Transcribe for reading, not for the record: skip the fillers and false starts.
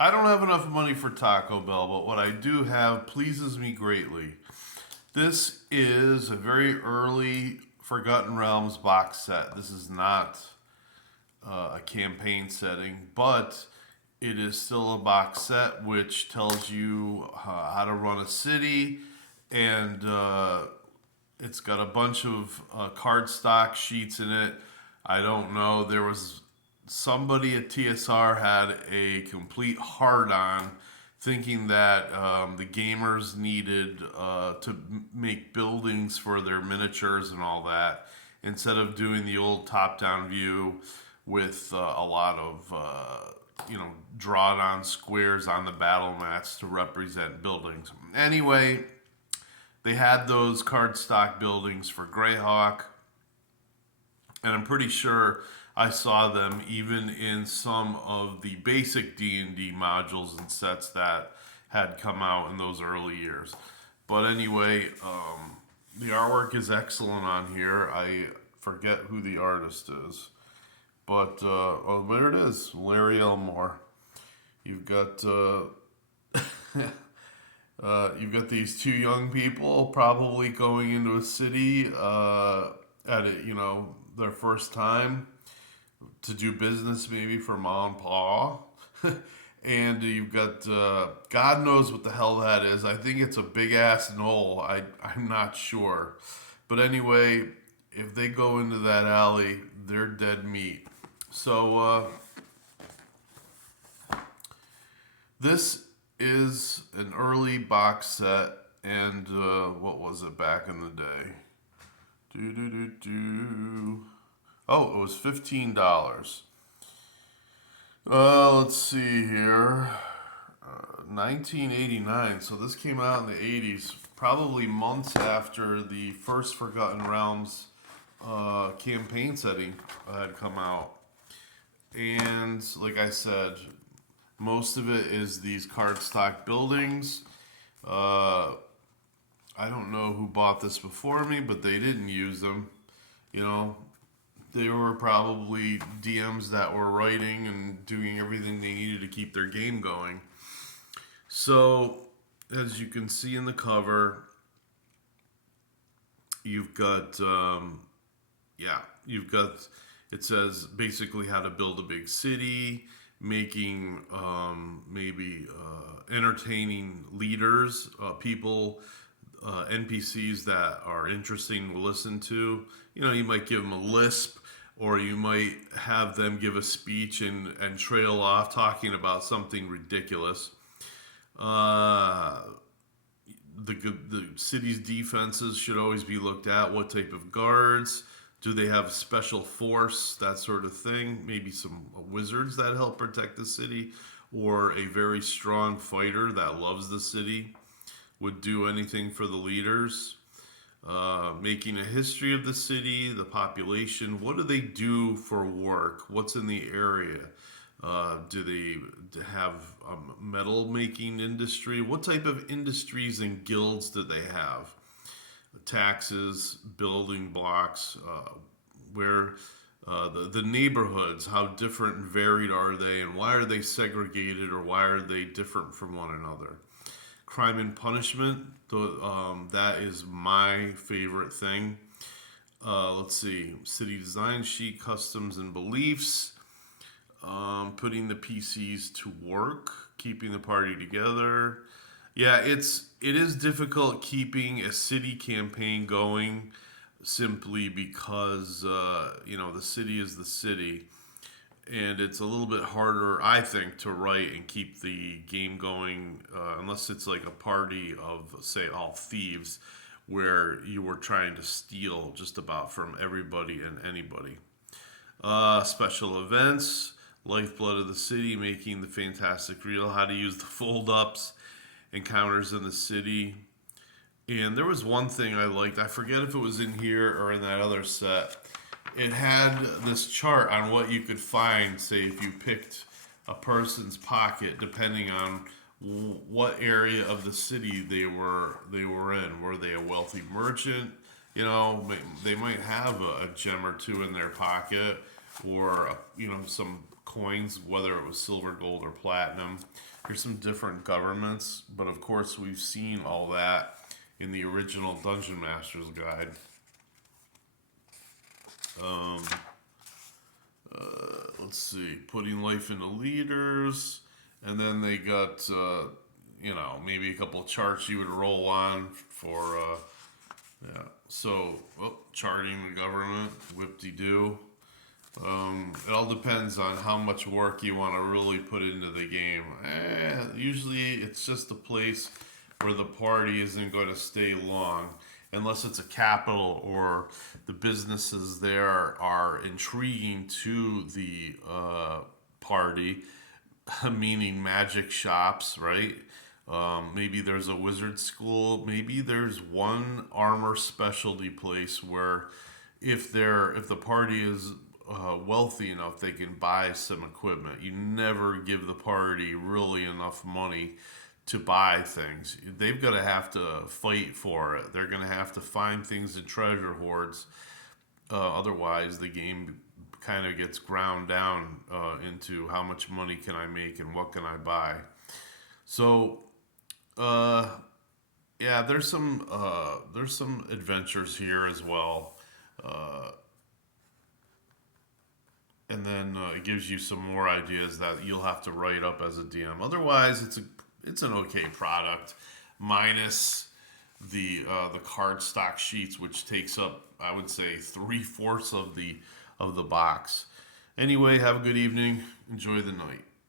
I don't have enough money for Taco Bell, but what I do have pleases me greatly. This is a very early Forgotten Realms box set. This is not a campaign setting, but it is still a box set which tells you how to run a city, and it's got a bunch of cardstock sheets in it. I don't know. There was somebody at TSR had a complete hard on thinking that the gamers needed to make buildings for their miniatures and all that instead of doing the old top down view with a lot of drawn on squares on the battle mats to represent buildings. Anyway, they had those cardstock buildings for Greyhawk, and I'm pretty sure I saw them even in some of the basic D&D modules and sets that had come out in those early years. But anyway, the artwork is excellent on here. I forget who the artist is, but oh, there it is, Larry Elmore. You've got you've got these two young people probably going into a city at it, their first time to do business, maybe for mom and pa. And you've got God knows what the hell that is. I think it's a big ass knoll. I'm not sure, but anyway, if they go into that alley, they're dead meat. So this is an early box set, and what was it back in the day? Do do do do. Oh, it was $15. Let's see here. 1989. So this came out in the 80s, probably months after the first Forgotten Realms campaign setting had come out. And like I said, most of it is these cardstock buildings. I don't know who bought this before me, but they didn't use them. You know, they were probably DMs that were writing and doing everything they needed to keep their game going. So, as you can see in the cover, you've got, you've got, it says basically how to build a big city, making maybe entertaining leaders, people, NPCs that are interesting to listen to. You know, you might give them a lisp, or you might have them give a speech and trail off talking about something ridiculous. Uh, the city's defenses should always be looked at. What type of guards? Do they have special force? That sort of thing. Maybe some wizards that help protect the city, or a very strong fighter that loves the city would do anything for the leaders. Making a history of the city, the population. What do they do for work? What's in the area? Do they have a metal making industry? What type of industries and guilds do they have? Taxes, building blocks, where the neighborhoods, how different and varied are they, and why are they segregated, or why are they different from one another? Crime and punishment, that is my favorite thing. Let's see, city design sheet, customs and beliefs, putting the PCs to work, keeping the party together. Yeah, it is difficult keeping a city campaign going simply because the city is the city, and it's a little bit harder, I think, to write and keep the game going unless it's like a party of, say, all thieves, where you were trying to steal just about from everybody and anybody. Special events, lifeblood of the city, making the fantastic real, how to use the fold ups, encounters in the city. And there was one thing I liked. I forget if it was in here or in that other set. It had this chart on what you could find, say, if you picked a person's pocket, depending on what area of the city they were in. Were they a wealthy merchant? You know, they might have a gem or two in their pocket, or some coins, whether it was silver, gold, or platinum. Here's some different governments, but of course we've seen all that in the original Dungeon Master's Guide. Um, let's see, putting life into leaders, and then they got maybe a couple of charts you would roll on for yeah. So charting the government, whip-de-doo. It all depends on how much work you want to really put into the game. Usually it's just a place where the party isn't going to stay long, unless it's a capital or the businesses there are intriguing to the party, meaning magic shops, right? Maybe there's a wizard school. Maybe there's one armor specialty place where if the party is wealthy enough, they can buy some equipment. You never give the party really enough money to buy things. They've got to have to fight for it. They're going to have to find things in treasure hoards. Otherwise, the game kind of gets ground down into how much money can I make and what can I buy. So, yeah, there's some adventures here as well. And then it gives you some more ideas that you'll have to write up as a DM. Otherwise, it's an okay product, minus the card stock sheets, which takes up, I would say, 3/4 of the box. Anyway, have a good evening. Enjoy the night.